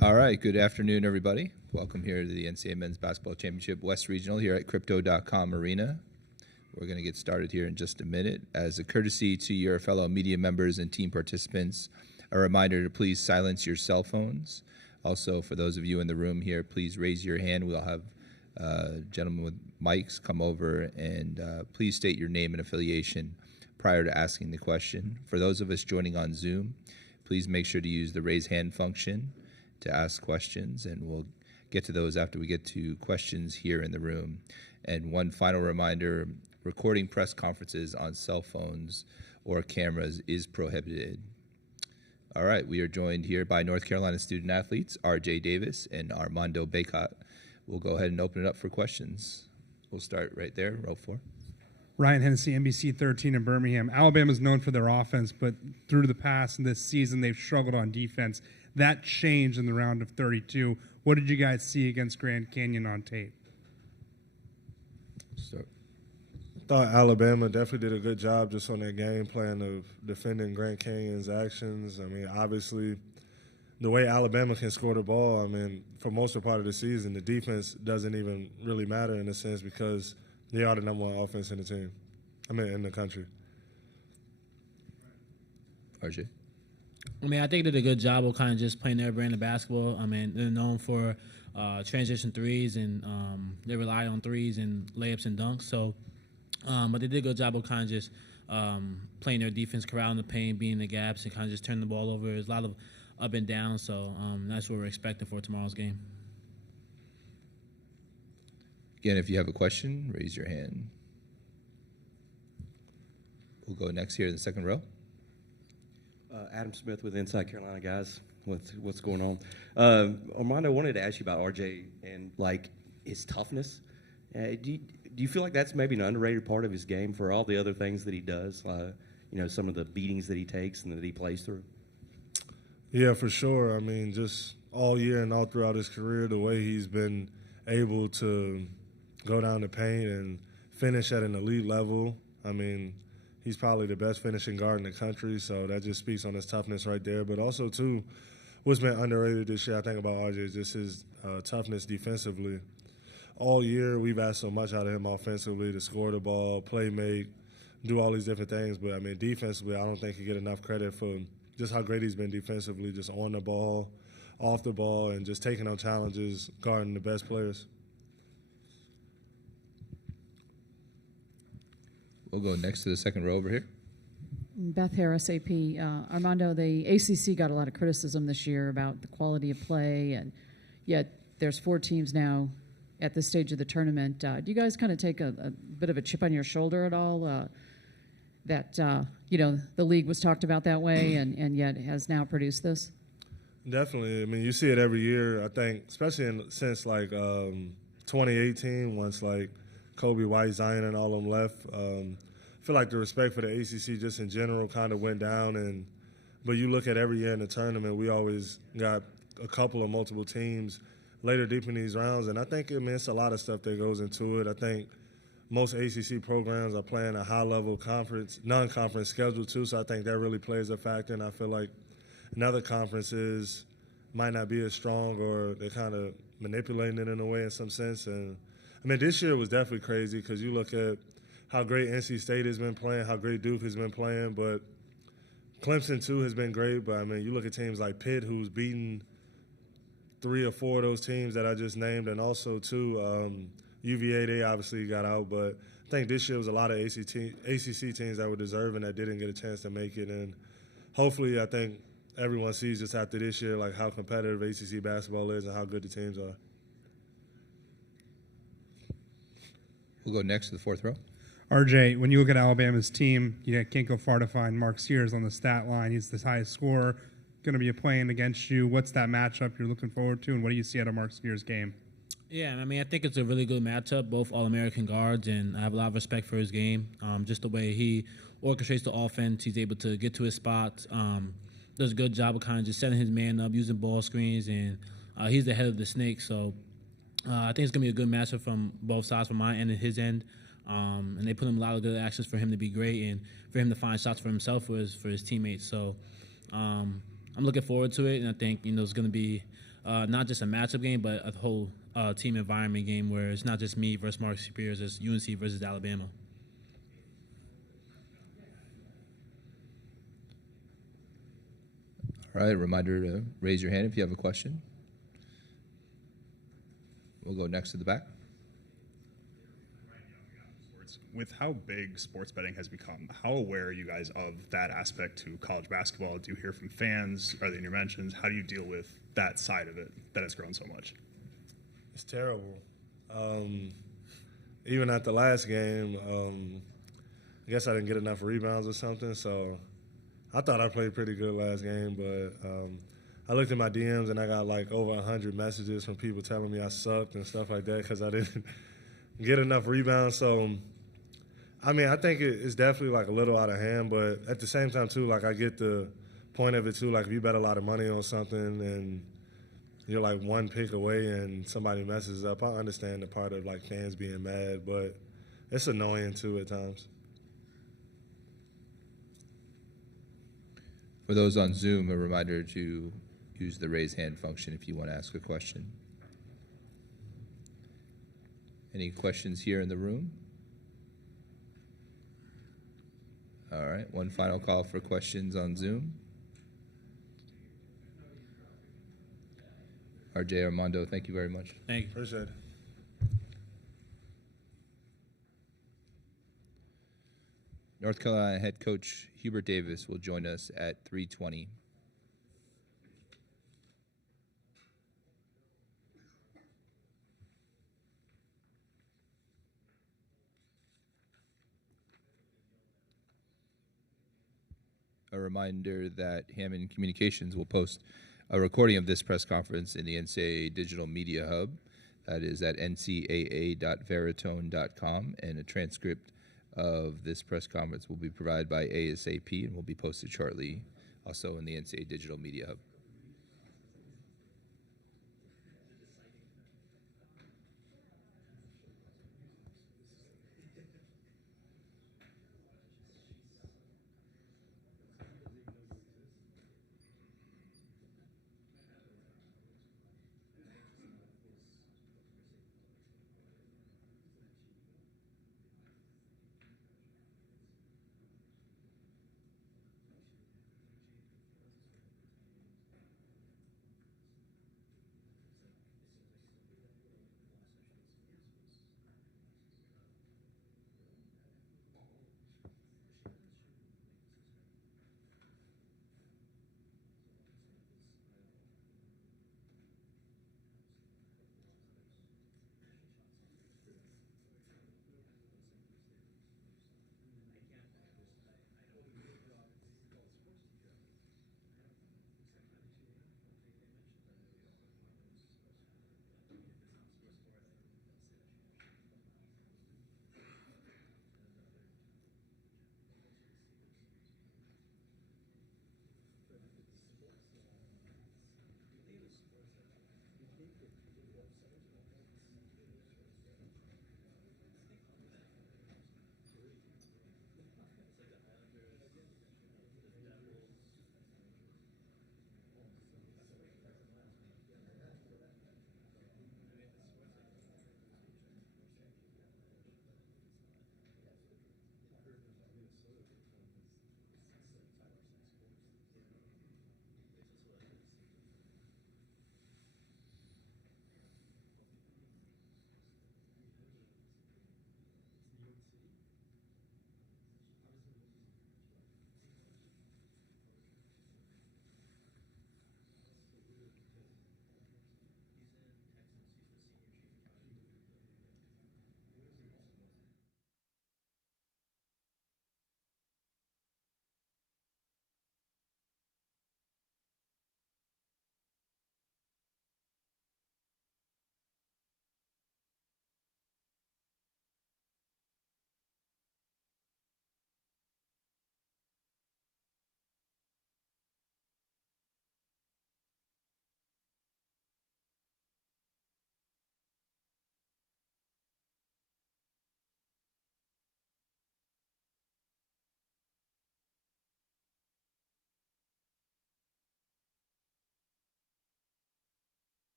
All right, good afternoon, everybody. Welcome here to the NCAA Men's Basketball Championship West Regional here at Crypto.com Arena. We're going to get started here in just a minute. As a courtesy to your fellow media members and team participants, a reminder to please silence your cell phones. Also, for those of you in the room here, please raise your hand. We'll have gentlemen with mics come over, and please state your name and affiliation prior to asking the question. For those of us joining on Zoom, please make sure to use the raise hand function to ask questions, and we'll get to those after we get to questions here in the room. And one final reminder, recording press conferences on cell phones or cameras is prohibited. All right, we are joined here by North Carolina student athletes, R.J. Davis and Armando Baycott. We'll go ahead and open it up for questions. We'll start right there, row 4. Ryan Hennessy, NBC 13 in Birmingham. Alabama's known for their offense, but through the past and this season, they've struggled on defense. That changed in the round of 32. What did you guys see against Grand Canyon on tape? I thought Alabama definitely did a good job just on their game plan of defending Grand Canyon's actions. I mean, obviously, the way Alabama can score the ball, I mean, for most of the part of the season, the defense doesn't even really matter in a sense because they are the number one offense in the team. I mean, in the country. RJ? I mean, I think they did a good job of kind of just playing their brand of basketball. I mean, they're known for transition threes, and they rely on threes and layups and dunks. So, but they did a good job of kind of just playing their defense, corralling the paint, being in the gaps, and kind of just turning the ball over. There's a lot of up and down, so that's what we're expecting for tomorrow's game. Again, if you have a question, raise your hand. We'll go next here in the second row. Adam Smith with Inside Carolina, guys. What's going on? Armando, I wanted to ask you about RJ and like his toughness. Do you feel like that's maybe an underrated part of his game for all the other things that he does? Some of the beatings that he takes and that he plays through. Yeah, for sure. I mean, just all year and all throughout his career, the way he's been able to go down the paint and finish at an elite level. I mean, he's probably the best finishing guard in the country, so that just speaks on his toughness right there. But also, too, what's been underrated this year, I think, about RJ is just his toughness defensively. All year, we've asked so much out of him offensively to score the ball, play make, do all these different things. But, I mean, defensively, I don't think he get enough credit for just how great he's been defensively, just on the ball, off the ball, and just taking on challenges, guarding the best players. We'll go next to the second row over here. Beth Harris, AP. Armando, the ACC got a lot of criticism this year about the quality of play, and yet there's 4 teams now at this stage of the tournament. Do you guys kind of take a bit of a chip on your shoulder at all that, the league was talked about that way and yet has now produced this? Definitely. I mean, you see it every year, I think, especially since, 2018, once, Kobe White, Zion, and all of them left. I feel like the respect for the ACC just in general kind of went down. But you look at every year in the tournament, we always got a couple of multiple teams later deep in these rounds. And I think it's a lot of stuff that goes into it. I think most ACC programs are playing a high-level non-conference schedule too, so I think that really plays a factor. And I feel like in other conferences might not be as strong, or they're kind of manipulating it in a way in some sense. And I mean, this year was definitely crazy because you look at how great NC State has been playing, how great Duke has been playing, but Clemson, too, has been great. But, I mean, you look at teams like Pitt, who's beaten 3 or 4 of those teams that I just named, and also, too, UVA, they obviously got out. But I think this year was a lot of ACC teams that were deserving that didn't get a chance to make it. And hopefully, I think everyone sees just after this year, how competitive ACC basketball is and how good the teams are. We'll go next to the fourth row. RJ, when you look at Alabama's team, you can't go far to find Mark Sears on the stat line. He's the highest scorer, going to be playing against you. What's that matchup you're looking forward to, and what do you see out of Mark Sears' game? Yeah, I mean, I think it's a really good matchup, both All-American guards, and I have a lot of respect for his game. Just the way he orchestrates the offense, he's able to get to his spots, does a good job of kind of just setting his man up, using ball screens, and he's the head of the snake. So I think it's going to be a good matchup from both sides, from my end and his end. And they put him a lot of good actions for him to be great and for him to find shots for himself, for his teammates. So I'm looking forward to it, and I think it's going to be not just a matchup game, but a whole team environment game where it's not just me versus Mark Superiors, it's UNC versus Alabama. All right, reminder to raise your hand if you have a question. We'll go next to the back. With how big sports betting has become, how aware are you guys of that aspect to college basketball? Do you hear from fans? Are there interventions? How do you deal with that side of it that has grown so much? It's terrible. Even at the last game, I guess I didn't get enough rebounds or something, so I thought I played pretty good last game, but I looked at my DMs and I got like over 100 messages from people telling me I sucked and stuff like that because I didn't get enough rebounds. So, I mean, I think it's definitely like a little out of hand, but at the same time too, like I get the point of it too. Like if you bet a lot of money on something and you're like one pick away and somebody messes up, I understand the part of like fans being mad, but it's annoying too at times. For those on Zoom, a reminder to use the raise hand function if you want to ask a question. Any questions here in the room? All right, one final call for questions on Zoom. RJ, Armando, thank you very much. Thank you. Appreciate it. North Carolina head coach Hubert Davis will join us at 3:20. A reminder that Hammond Communications will post a recording of this press conference in the NCAA Digital Media Hub. That is at ncaa.veritone.com, and a transcript of this press conference will be provided by ASAP and will be posted shortly also in the NCAA Digital Media Hub.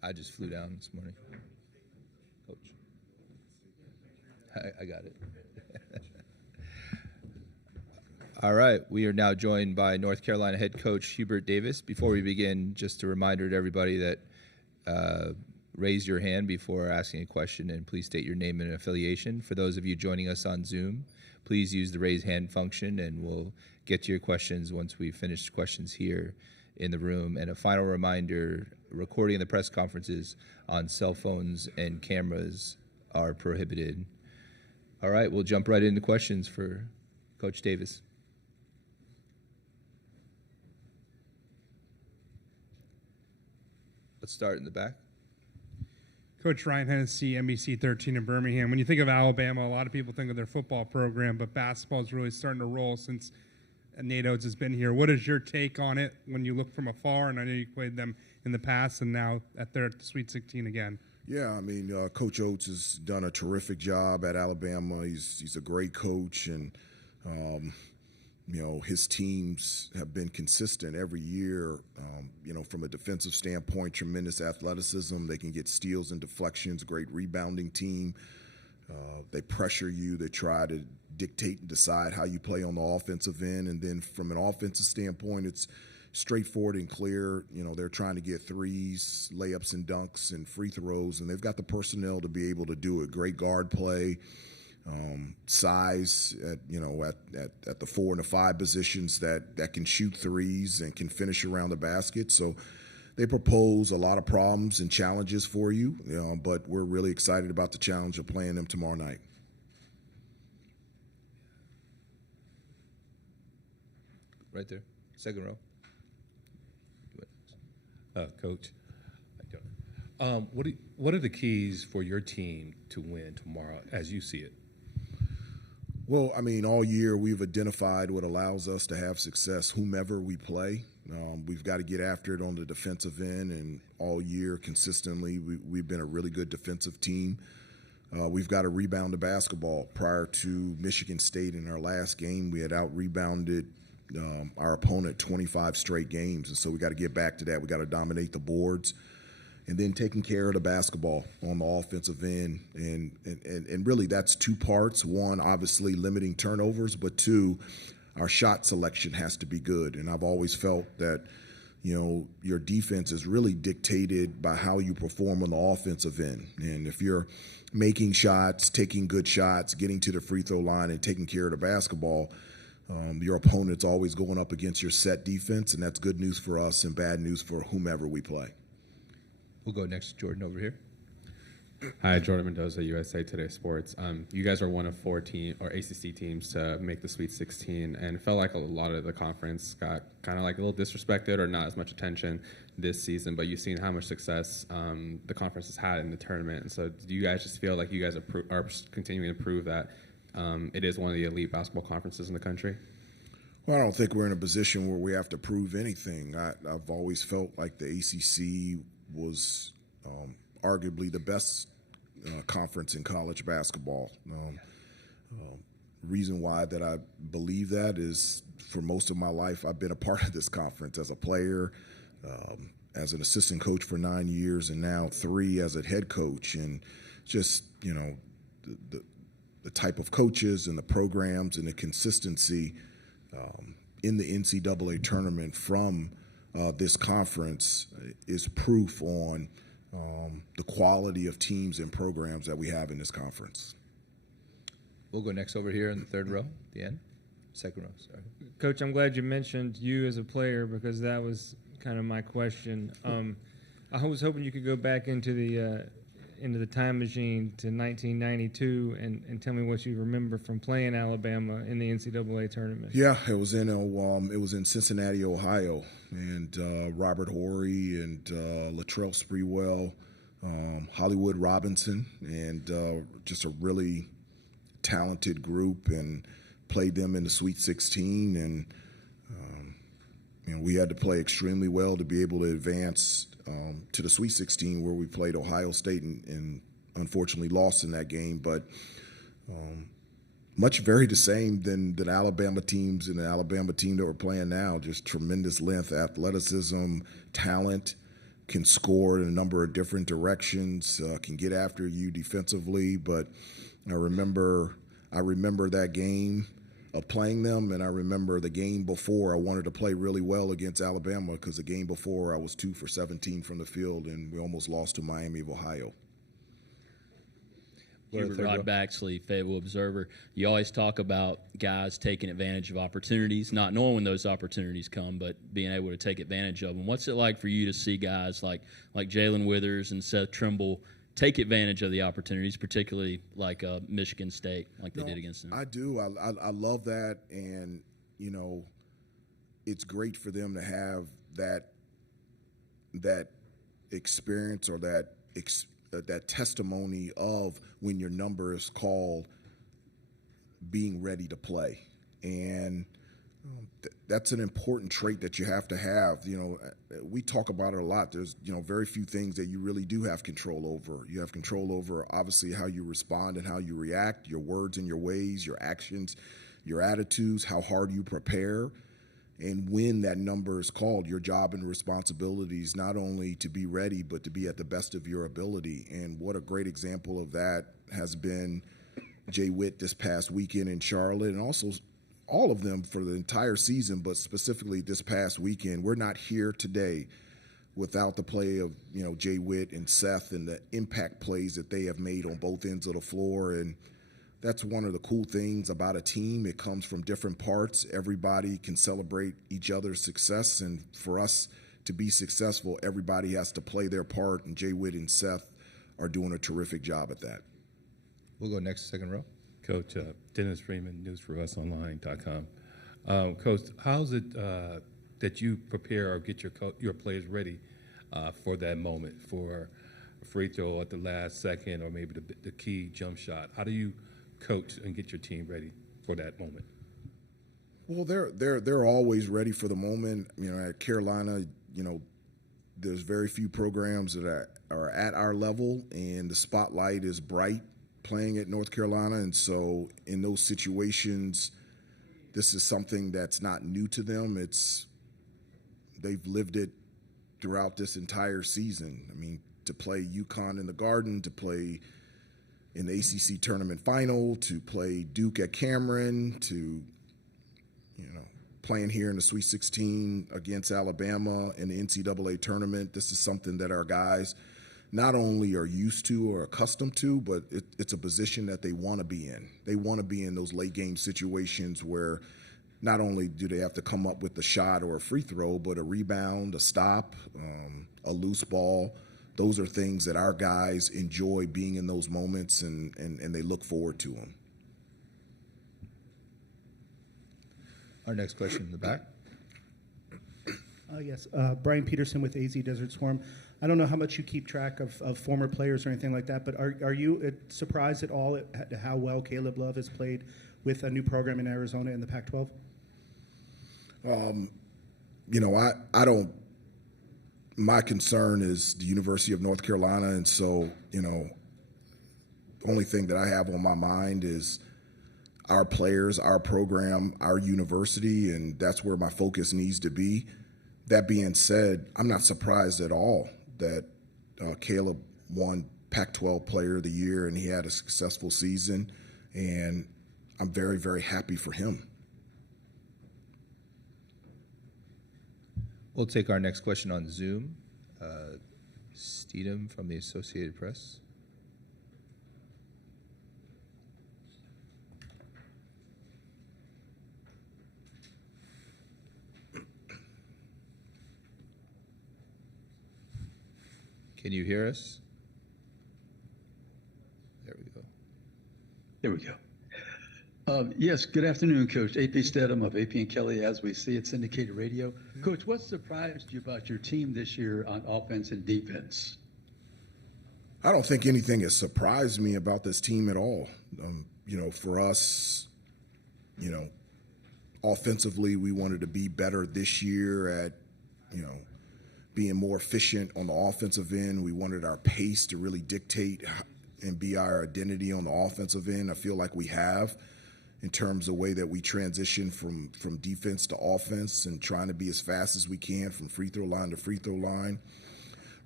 I just flew down this morning. Coach. I got it. All right, we are now joined by North Carolina head coach Hubert Davis. Before we begin, just a reminder to everybody that raise your hand before asking a question, and please state your name and affiliation. For those of you joining us on Zoom, please use the raise hand function, and we'll get to your questions once we finish questions here in the room. And a final reminder, recording the press conferences on cell phones and cameras are prohibited. All right, we'll jump right into questions for Coach Davis. Let's start in the back. Coach Ryan Hennessy, NBC 13 in Birmingham. When you think of Alabama, a lot of people think of their football program, but basketball is really starting to roll since Nate Oates has been here. What is your take on it when you look from afar? And I know you played them in the past, and now they're at the Sweet 16 again. Yeah, I mean, Coach Oates has done a terrific job at Alabama. He's a great coach, and his teams have been consistent every year. From a defensive standpoint, tremendous athleticism. They can get steals and deflections, great rebounding team. They pressure you. They try to dictate and decide how you play on the offensive end. And then from an offensive standpoint, it's straightforward and clear. They're trying to get threes, layups and dunks and free throws, and they've got the personnel to be able to do it. Great guard play. Size at the 4 and the 5 positions that can shoot threes and can finish around the basket. So they propose a lot of problems and challenges for you, but we're really excited about the challenge of playing them tomorrow night. Right there, second row. Coach, what are the keys for your team to win tomorrow as you see it? Well, I mean, all year we've identified what allows us to have success, whomever we play. We've got to get after it on the defensive end, and all year consistently we've been a really good defensive team. We've got to rebound the basketball. Prior to Michigan State in our last game, we had out-rebounded our opponent 25 straight games, and so we got to get back to that. We got to dominate the boards. And then taking care of the basketball on the offensive end. And really that's two parts. One, obviously limiting turnovers, but two, our shot selection has to be good. And I've always felt that, your defense is really dictated by how you perform on the offensive end. And if you're making shots, taking good shots, getting to the free throw line and taking care of the basketball, your opponent's always going up against your set defense, and that's good news for us and bad news for whomever we play. We'll go next to Jordan over here. Hi, Jordan Mendoza, USA Today Sports. You guys are one of 4 ACC teams to make the Sweet 16, and it felt like a lot of the conference got kind of like a little disrespected or not as much attention this season, but you've seen how much success the conference has had in the tournament. And so do you guys just feel like you guys are continuing to prove that it is one of the elite basketball conferences in the country? Well, I don't think we're in a position where we have to prove anything. I've always felt like the ACC was arguably the best conference in college basketball. Reason why that I believe that is for most of my life I've been a part of this conference as a player, as an assistant coach for 9 years, and now 3 as a head coach. And just, the type of coaches and the programs and the consistency in the NCAA tournament from this conference is proof on the quality of teams and programs that we have in this conference. We'll go next over here in the third row, the end. Second row, sorry. Coach, I'm glad you mentioned you as a player because that was kind of my question. I was hoping you could go back into the time machine to 1992 and tell me what you remember from playing Alabama in the NCAA tournament. Yeah, it was in Cincinnati, Ohio, and Robert Horry and Latrell Sprewell, Hollywood Robinson, and just a really talented group, and played them in the Sweet 16, and we had to play extremely well to be able to advance to the Sweet 16, where we played Ohio State and unfortunately lost in that game. But much very the same than Alabama teams and the Alabama team that we're playing now. Just tremendous length, athleticism, talent, can score in a number of different directions, can get after you defensively. But I remember that game of playing them, and I remember the game before I wanted to play really well against Alabama because the game before I was 2 for 17 from the field, and we almost lost to Miami of Ohio. Rod Baxley, Fayetteville Observer. You always talk about guys taking advantage of opportunities, not knowing when those opportunities come, but being able to take advantage of them. What's it like for you to see guys like Jalen Withers and Seth Trimble take advantage of the opportunities, particularly like Michigan State, like they did against them? I do. I love that, and it's great for them to have that experience or that testimony of when your number is called, being ready to play. And that's an important trait that you have to have. We talk about it a lot. There's, very few things that you really do have control over. You have control over, obviously, how you respond and how you react, your words and your ways, your actions, your attitudes, how hard you prepare. And when that number is called, your job and responsibility is not only to be ready, but to be at the best of your ability. And what a great example of that has been Jay Witt this past weekend in Charlotte, and also all of them for the entire season, but specifically this past weekend. We're not here today without the play of, Jay Witt and Seth and the impact plays that they have made on both ends of the floor. And that's one of the cool things about a team. It comes from different parts. Everybody can celebrate each other's success. And for us to be successful, everybody has to play their part. And Jay Witt and Seth are doing a terrific job at that. We'll go next, second row. Coach, Dennis Freeman, newsforusonline.com. Coach, how's it that you prepare or get your players ready for that moment, for a free throw at the last second or maybe the key jump shot? How do you coach and get your team ready for that moment? Well, they're always ready for the moment. At Carolina, there's very few programs that are at our level, and the spotlight is bright playing at North Carolina. And so in those situations, this is something that's not new to them. They've lived it throughout this entire season. To play UConn in the Garden, to play in the ACC tournament final, to play Duke at Cameron, to playing here in the Sweet 16 against Alabama in the NCAA tournament. This is something that our guys not only are used to or accustomed to, but it's a position that they want to be in. They want to be in those late game situations where not only do they have to come up with a shot or a free throw, but a rebound, a stop, a loose ball. Those are things that our guys enjoy, being in those moments, and they look forward to them. Our next question in the back. Yes, Brian Peterson with AZ Desert Swarm. I don't know how much you keep track of former players or anything like that, but are you surprised at all at how well Caleb Love has played with a new program in Arizona in the Pac-12? I don't. My concern is the University of North Carolina, and so the only thing that I have on my mind is our players, our program, our university, and that's where my focus needs to be. That being said, I'm not surprised at all that Caleb won Pac-12 Player of the Year and he had a successful season, and I'm very, very happy for him. We'll take our next question on Zoom. Steedham from the Associated Press. Can you hear us? There we go. There we go. Yes, good afternoon, Coach. AP Stedham of AP and Kelly, as we see it, syndicated radio. Coach, what surprised you about your team this year on offense and defense? I don't think anything has surprised me about this team at all. For us, offensively, we wanted to be better this year at, being more efficient on the offensive end. We wanted our pace to really dictate and be our identity on the offensive end. I feel like we have, in terms of the way that we transition from defense to offense and trying to be as fast as we can from free throw line to free throw line.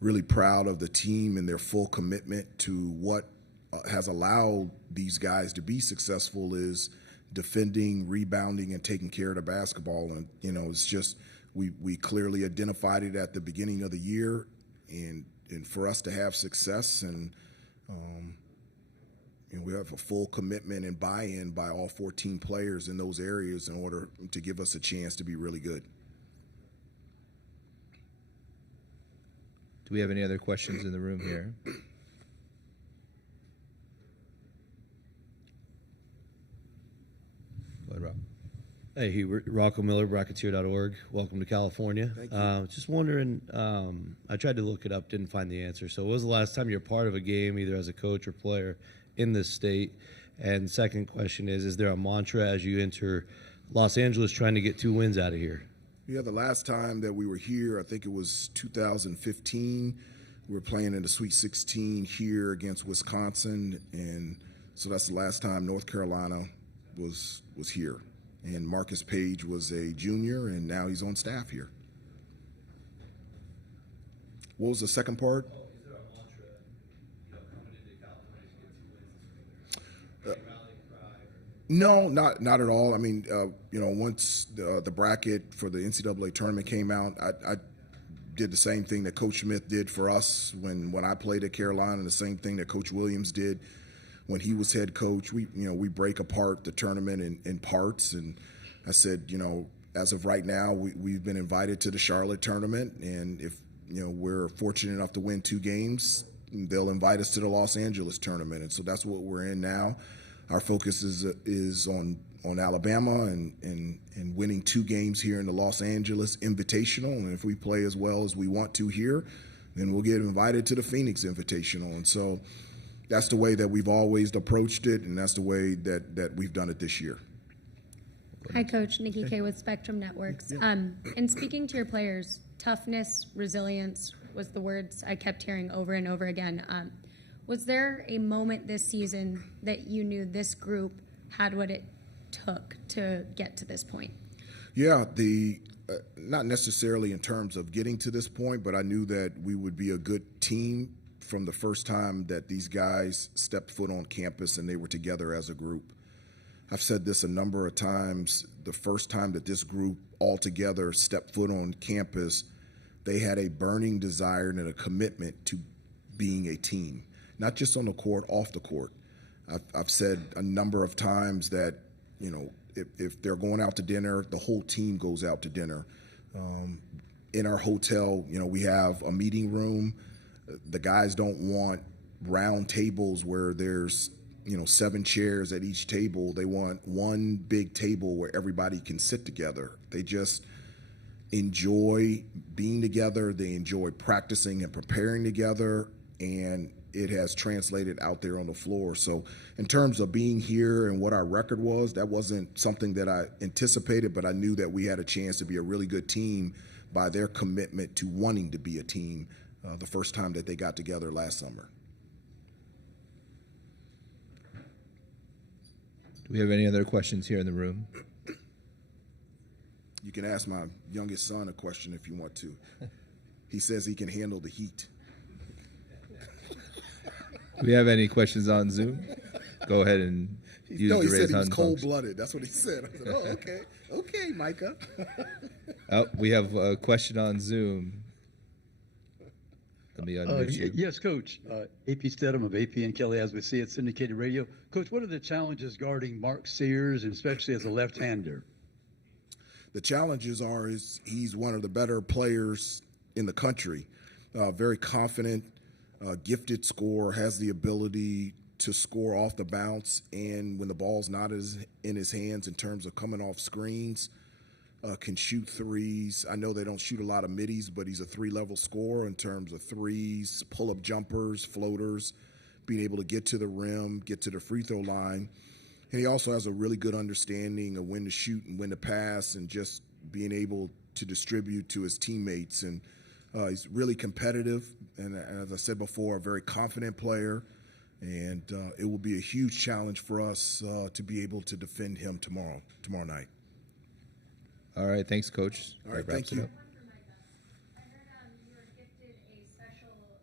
really proud of the team and their full commitment to what has allowed these guys to be successful is defending, rebounding, and taking care of the basketball. And, it's just we clearly identified it at the beginning of the year, and for us to have success and we have a full commitment and buy-in by all 14 players in those areas in order to give us a chance to be really good. Do we have any other questions in the room here? Go ahead, Rob. Hey, Rocco Miller, Bracketeer.org. Welcome to California. Thank you. Just wondering, I tried to look it up, didn't find the answer. So, when was the last time you were part of a game, either as a coach or player, in this state? And second question is there a mantra as you enter Los Angeles trying to get 2 wins out of here? Yeah, the last time that we were here, I think it was 2015. We were playing in the Sweet 16 here against Wisconsin, and so that's the last time North Carolina was here. And Marcus Page was a junior, and now he's on staff here. What was the second part? Is there a mantra, coming into California to get 2 wins? No, not at all. I mean, once the bracket for the NCAA tournament came out, I did the same thing that Coach Smith did for us when I played at Carolina, and the same thing that Coach Williams did when he was head coach. We break apart the tournament in parts, and I said, as of right now, we've been invited to the Charlotte tournament, and if we're fortunate enough to win 2 games, they'll invite us to the Los Angeles tournament, and so that's what we're in now. Our focus is on Alabama and winning 2 games here in the Los Angeles Invitational, and if we play as well as we want to here, then we'll get invited to the Phoenix Invitational, and so that's the way that we've always approached it, and that's the way that we've done it this year. Hi, Coach. Nikki Kay with Spectrum Networks. In speaking to your players, toughness, resilience was the words I kept hearing over and over again. Was there a moment this season that you knew this group had what it took to get to this point? Yeah, not necessarily in terms of getting to this point, but I knew that we would be a good team from the first time that these guys stepped foot on campus and they were together as a group. I've said this a number of times. The first time that this group all together stepped foot on campus, they had a burning desire and a commitment to being a team, not just on the court, off the court. I've said a number of times that, if they're going out to dinner, the whole team goes out to dinner. In our hotel, we have a meeting room. The guys don't want round tables where there's 7 chairs at each table. They want one big table where everybody can sit together. They just enjoy being together. They enjoy practicing and preparing together, and it has translated out there on the floor. So in terms of being here and what our record was, that wasn't something that I anticipated, but I knew that we had a chance to be a really good team by their commitment to wanting to be a team the first time that they got together last summer. Do we have any other questions here in the room? You can ask my youngest son a question if you want to. He says he can handle the heat. Do we have any questions on Zoom? Go ahead and use the raise hand function. He said he was cold-blooded. That's what he said. I said, oh, okay. Okay, Micah. We have a question on Zoom. Let me unmute you. Yes, Coach. AP Stedham of AP and Kelly, as we see it, syndicated radio. Coach, what are the challenges guarding Mark Sears, and especially as a left-hander? The challenges is he's one of the better players in the country. Very confident, gifted scorer, has the ability to score off the bounce, and when the ball's not in his hands in terms of coming off screens, can shoot threes. I know they don't shoot a lot of middies, but he's a 3-level scorer in terms of threes, pull-up jumpers, floaters, being able to get to the rim, get to the free throw line. And he also has a really good understanding of when to shoot and when to pass, and just being able to distribute to his teammates. And he's really competitive, and as I said before, a very confident player. And it will be a huge challenge for us to be able to defend him tomorrow night. All right, thanks, Coach. All right, thank you. I heard you were gifted a special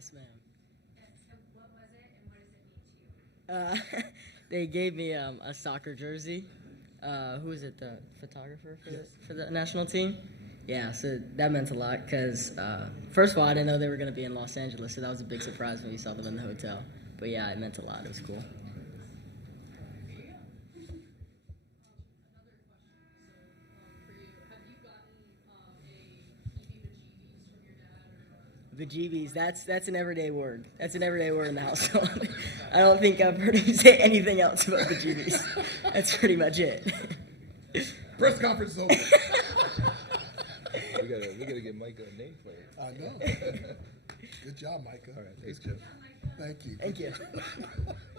Yes, ma'am. So what was it, and what does it mean to you? They gave me a soccer jersey. Who is it? The photographer for the national team? Yeah, so that meant a lot because, first of all, I didn't know they were going to be in Los Angeles, so that was a big surprise when we saw them in the hotel. But yeah, it meant a lot. It was cool. Vajivis, that's an everyday word. That's an everyday word in the household. I don't think I've heard him say anything else about Vajivis. That's pretty much it. Press conference is over. we gotta get Micah a name for it. I know. Good job, Micah. All right, thanks, Jeff. Thank you. Thank you.